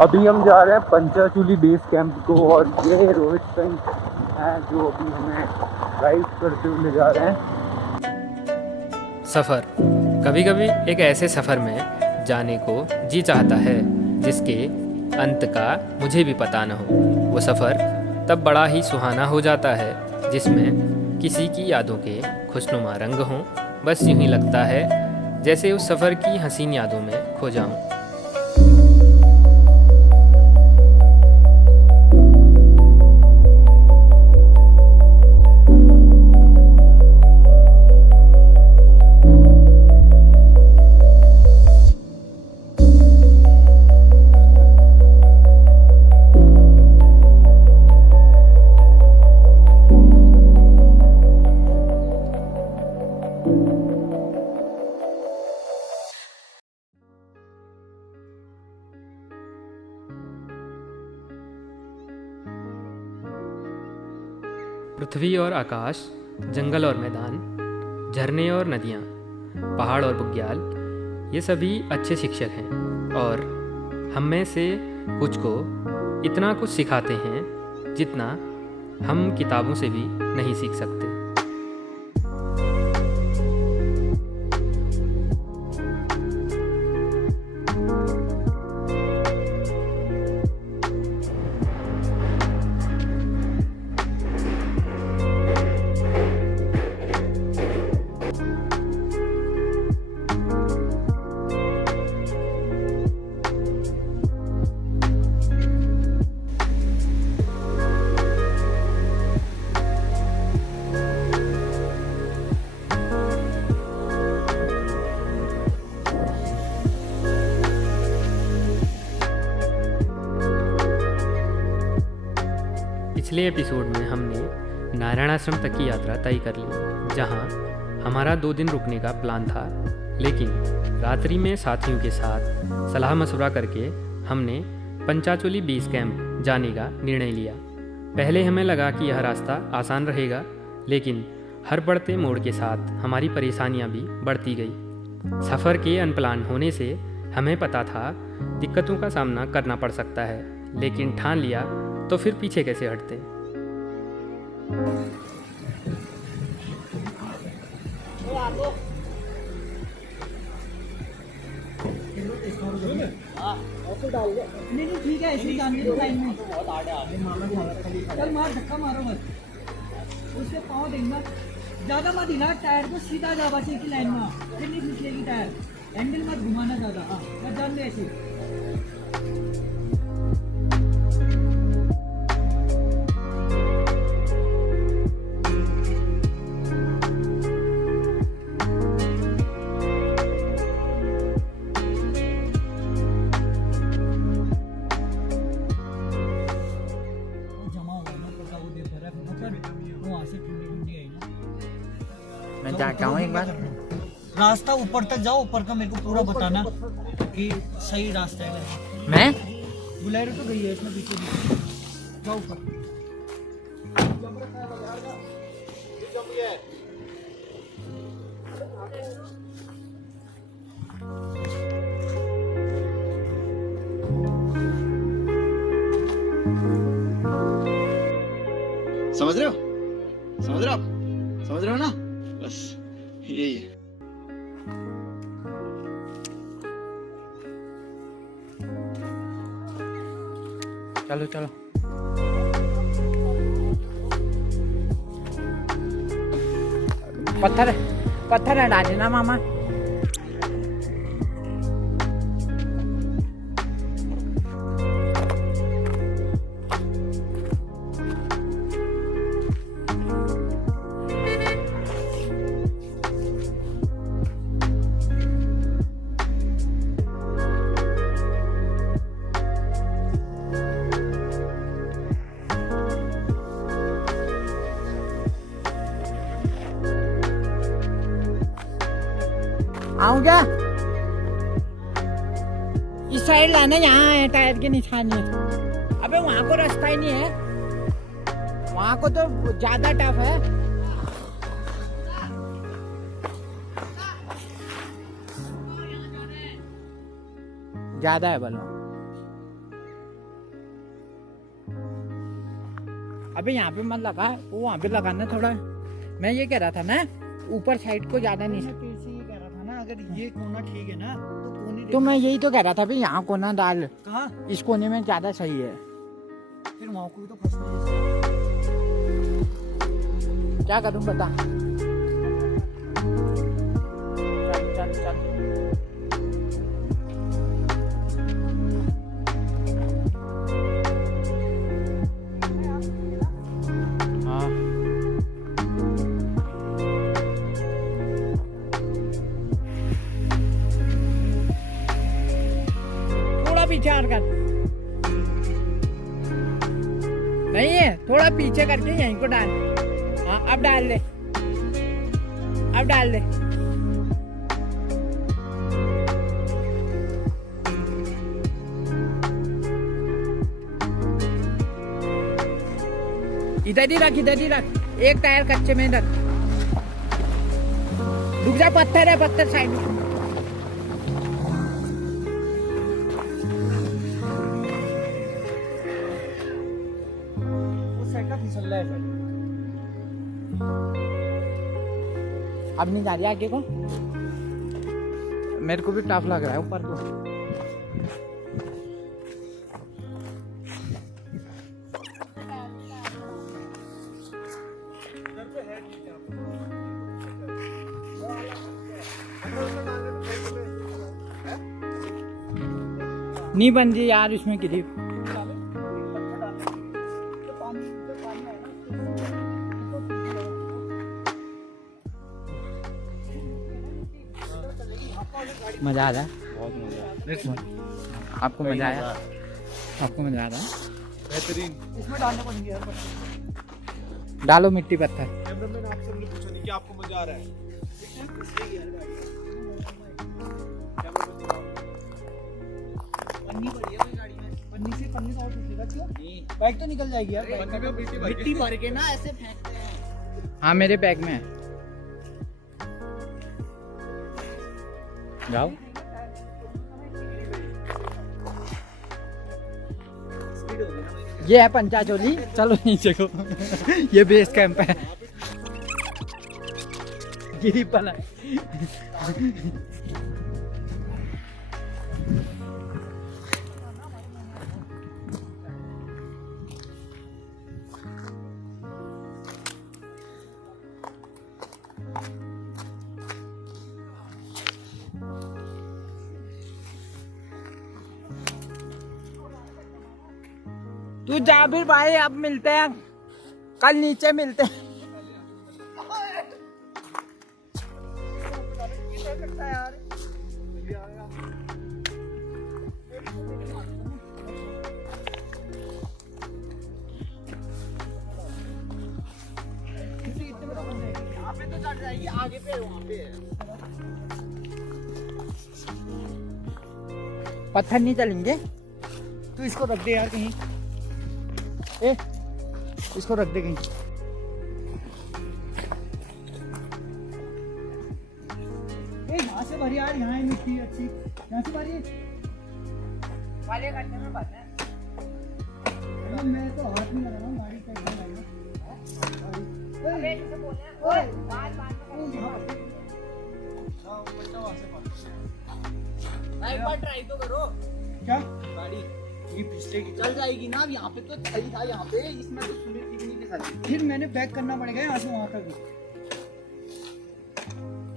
अभी हम जा रहे हैं पंचाचूली बेस कैंप को और ये रोहित सिंह हैं जो अभी हमें गाइड करते हुए ले जा रहे हैं। सफ़र कभी कभी एक ऐसे सफ़र में जाने को जी चाहता है जिसके अंत का मुझे भी पता न हो। वो सफ़र तब बड़ा ही सुहाना हो जाता है जिसमें किसी की यादों के खुशनुमा रंग हों। बस यूं ही लगता है जैसे उस सफ़र की हसीन यादों में खो जाऊं। पृथ्वी और आकाश, जंगल और मैदान, झरने और नदियाँ, पहाड़ और बुग्याल, ये सभी अच्छे शिक्षक हैं और हम में से कुछ को इतना कुछ सिखाते हैं जितना हम किताबों से भी नहीं सीख सकते। पिछले एपिसोड में हमने नारायण आश्रम तक की यात्रा तय कर ली, जहां हमारा 2 दिन रुकने का प्लान था। लेकिन रात्रि में साथियों के साथ सलाह मशवरा करके हमने पंचाचूली बेस कैंप जाने का निर्णय लिया। पहले हमें लगा कि यह रास्ता आसान रहेगा, लेकिन हर बढ़ते मोड़ के साथ हमारी परेशानियां भी बढ़ती गई। सफ़र के अनप्लान होने से हमें पता था दिक्कतों का सामना करना पड़ सकता है, लेकिन ठान लिया तो फिर पीछे कैसे हटते। नहीं ठीक है, ऐसे जाने दो लाइन में। चल मार धक्का मारो मत, उसके पाँव देंगे ज्यादा मत हिला, टायर को सीधा जा बस एक ही लाइन में, फिर नहीं फिसलेगी टायर। हैंडल मत घुमाना ज्यादा, हाँ मत जान दे ऐसे। मैं जाता हूँ एक बार। रास्ता ऊपर तक जाओ, ऊपर का मेरे को पूरा बताना कि सही रास्ता है। मैं बुलेरो तो गई है इसमें, पीछे जाओ ऊपर। समझ रहे हो, समझ रहे हो आप, समझ रहे हो ना, बस यही है। चलो चलो। पत्थर पत्थर हटा देना मामा। आऊं क्या? इस साइड लाना, यहाँ है टायर के निशान है। अबे वहाँ को रास्ता ही नहीं है, वहाँ को तो ज्यादा टफ है। ज्यादा है बलवा। अबे यहाँ पे मत लगा, वो वहाँ पे लगाना थोड़ा। मैं ये कह रहा था ना, ऊपर साइड को ज्यादा नहीं। मैं तेरे से ये कह रहा था ना, अगर ये कोना ठीक है ना तो कोने तो मैं यही तो कह रहा था भाई, यहाँ कोना डाल, कहाँ, इस कोने में ज्यादा सही है। फिर वहाँ को भी तो फंसना है। क्या करूँ बता। चल चल चल। हाँ थोड़ा पीछे और कर, नहीं है थोड़ा पीछे करके यहीं को डाल। हाँ अब डाल ले, अब डाल दे। इधर ही रख, इधर ही रख, एक टायर कच्चे में रख। रुक जा, पत्थर है, पत्थर साइड में। उस साइड का फिसल रहा है। अब नहीं जा रही आगे को, मेरे को भी टफ लग रहा है ऊपर को। नहीं बन रही यार इसमें ग्रिप। मजा आ रहा है, बहुत मजा। आपको मजा आया? आपको मजा आ रहा है? बेहतरीन। इसमें डालने को नहीं है यार। डालो मिट्टी पत्थर। कैमरामैन आपसे हमने पूछा नहीं कि आपको मजा आ रहा है। पन्नी पड़ी है भाई गाड़ी में, पन्नी से पन्नी से और टूटेगा क्यों? बाइक तो निकल जाएगी यार। मिट्टी भर के ना ऐसे फेंकते हैं। हाँ मेरे बैग में है, जाओ। ये है पंचाचोली, चलो नीचे को। ये बेस कैंप है, गिरी पला। तू जाबिर भाई, अब मिलते हैं, कल नीचे मिलते हैं। आगे पे वहाँ पे पत्थर नहीं चलेंगे। तो इसको रख दे यार कहीं, ए, इसको रख दे कहीं। यहाँ से भरी यार, यहाँ है मिट्टी अच्छी, यहाँ से भरी। वाले घंटे में बात है। मैं तो हाथ नहीं लगा रहा हूँ, गाड़ी का एकदम लाएगा। एक बार ट्राई तो करो। क्या गाड़ी ये पिछले की चल जाएगी ना। अब यहाँ पे तो सही था, यहाँ पे इसमें तो सुनील कितनी के साथ। फिर मैंने बैक करना पड़ेगा यहाँ से वहाँ तक,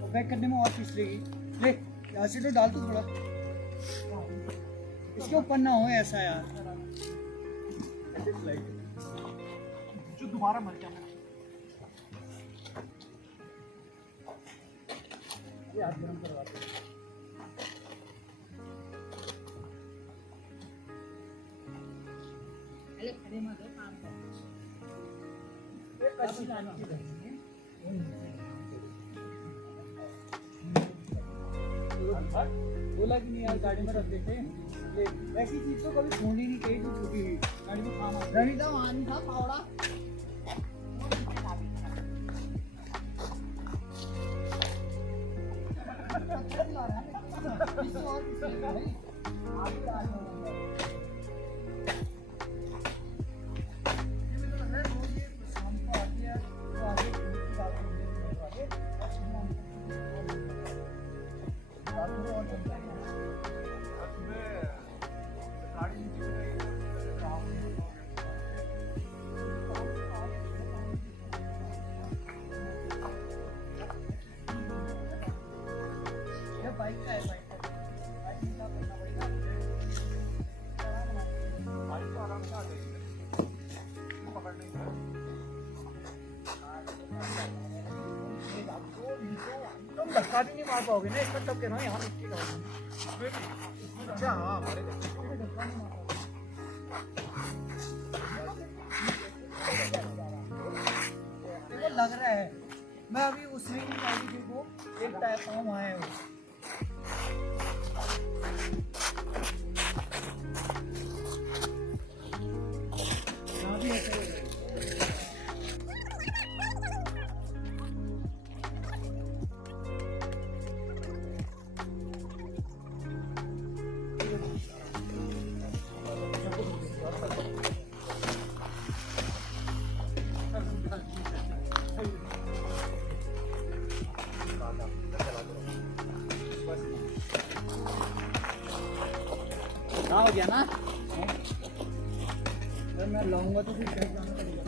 और बैक करने में और पिछलेगी। ले यहाँ से तो डाल दो थोड़ा, इसके ऊपर ना हो ऐसा यार, जो दोबारा मर जाना। ये हाथ गरम करवाते हैं। खड़े मत हो, काम कर। कच्ची डालनी चाहिए। बोला कि नहीं यार गाड़ी में रख देते, ले वैसी चीज तो कभी छोड़नी नहीं चाहिए जो छुपी हुई गाड़ी में काम आती है। रवि तो वहाँ नहीं था पावड़ा। धक्का भी नहीं मार पाओगे ना इसमें, तब कह रहा हूँ यहाँ मिट्टी डालो। अच्छा हाँ हमारे देखो लग रहा है, मैं अभी उस रिंग को एक टाइप पाऊँ वहाँ है वो। यहाँ भी ऐसा ही है। हो गया ना, जब मैं लाऊंगा तो फिर जाना पड़ेगा।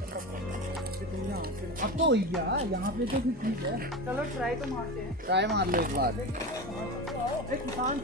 अब तो हो ही गया यहाँ पे, तो फिर ठीक है। चलो ट्राई तो मारते हैं, ट्राई मार लो एक बार। किसान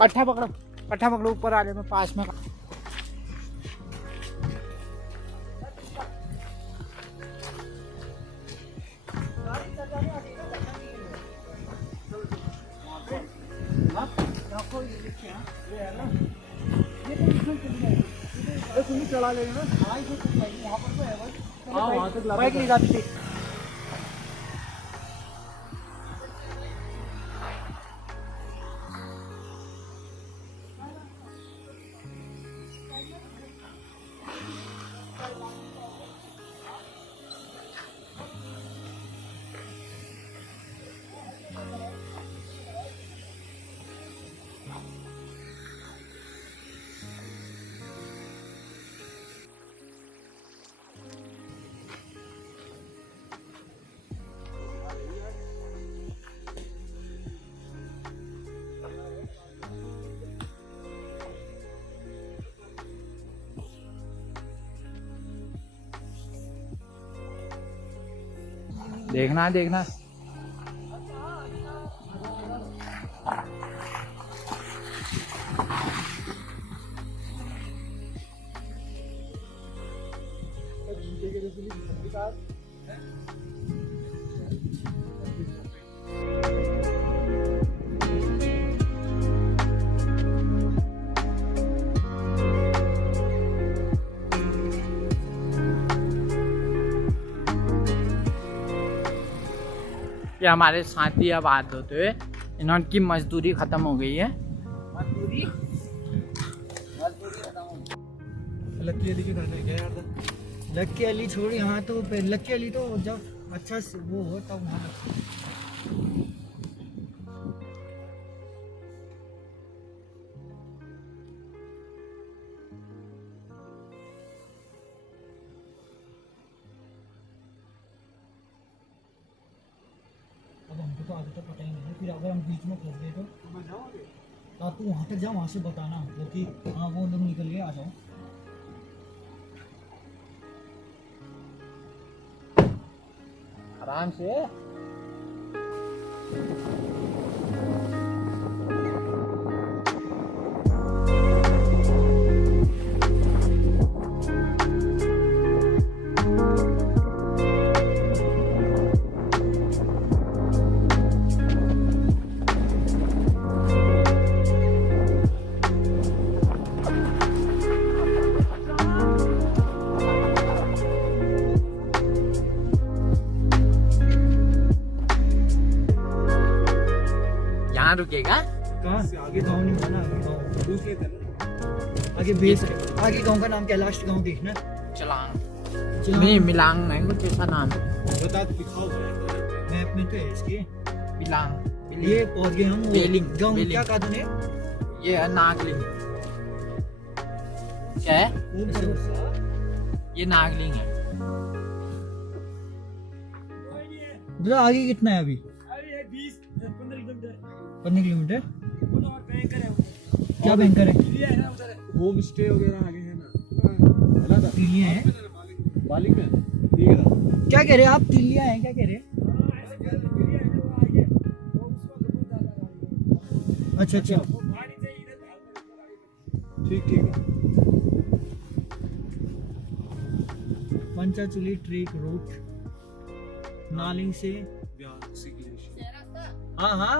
पट्ठा पकड़ो, पट्ठा पकड़ो, ऊपर आ जाए, मैं पास में। चला लेगा ना, वहाँ पर तो है बाइक ले जाती थी। देखना देखना। ये हमारे साथी अब हाथ धोते हुए, इनकी मजदूरी खत्म हो गई है। मजदूरी खत्म हो गई। लक्की अली के घर में गया यार, लक्की अली छोड़, यहाँ तो लक्की अली तो जब अच्छा वो हो तब वहाँ हमको तो आगे तो पता ही नहीं है। फिर अगर हम बीच में फंस गए तो तू वहाँ तक जाओ, वहाँ से बताना वो कि हाँ वो लोग निकल गए, आ जाओ। आराम से। रुकेगा? कहाँ आगे गाँव नहीं होगा ना, आगे गाँव आगे बेस आगे गाँव का नाम कैलाश गाँव देखना। चलांग चलांग। नहीं, मिलांग है कुछ ऐसा नाम है। मैप में तो है इसके। मिलांग ये पहुंच गए हम वेलिंग, गाँव। वेलिंग। क्या कहा तूने? ये है नागलिंग। क्या है? ये नागलिंग है। ब्रो आगे कितना है अभी? 15 किलोमीटर। क्या बैंकर है? होम स्टे वगैरह आगे है ना, तिलियां हैं। बालिक में ठीक है। क्या कह रहे हैं आप? तिलियां हैं क्या कह रहे हैं? अच्छा अच्छा ठीक ठीक है। पंचाचूली ट्रेक रूट नालिंग से। हाँ हाँ।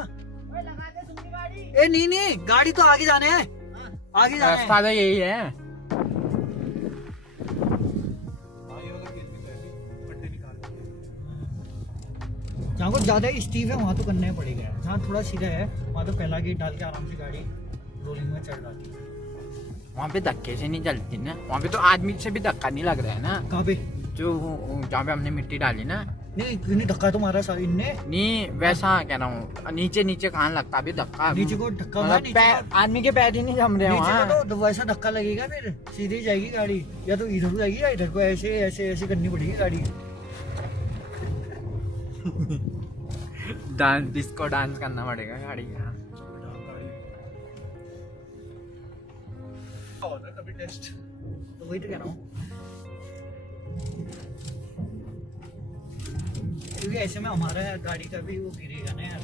ए नहीं नहीं, गाड़ी तो आगे जाने है, आगे जाना है। रास्ता तो यही है। जहाँ को ज्यादा स्टीव है वहाँ तो करना ही पड़ेगा। जहाँ थोड़ा सीधा है वहाँ तो पहला गेट डाल के आराम से गाड़ी रोलिंग में चढ़ जाती है। वहाँ पे धक्के से नहीं चलती ना, वहाँ पे तो आदमी से भी धक्का नहीं लग रहा है ना। कहाँ पे? जो जहाँ पे हमने मिट्टी डाली ना, नहीं क्यों नहीं, धक्का तो मारा साहब इनने। नहीं वैसा कह रहा हूँ, नीचे नीचे कहाँ लगता अभी धक्का? नीचे को धक्का हुआ, मतलब नीचे पैर, आदमी के पैर ही नहीं जम रहे नीचे वहाँ। को तो वैसा धक्का लगेगा, फिर सीधे ही जाएगी गाड़ी, या तो इधर को जाएगी या इधर को, ऐसे ऐसे ऐसे करनी पड़ेगी गाड़ी। डांस, डिस्को डांस करना पड़ेगा गाड़ी का। कभी टेस्ट तो वही तो कह रहा हूँ, क्योंकि ऐसे में हमारा गाड़ी का भी वो गिरेगा ना यार।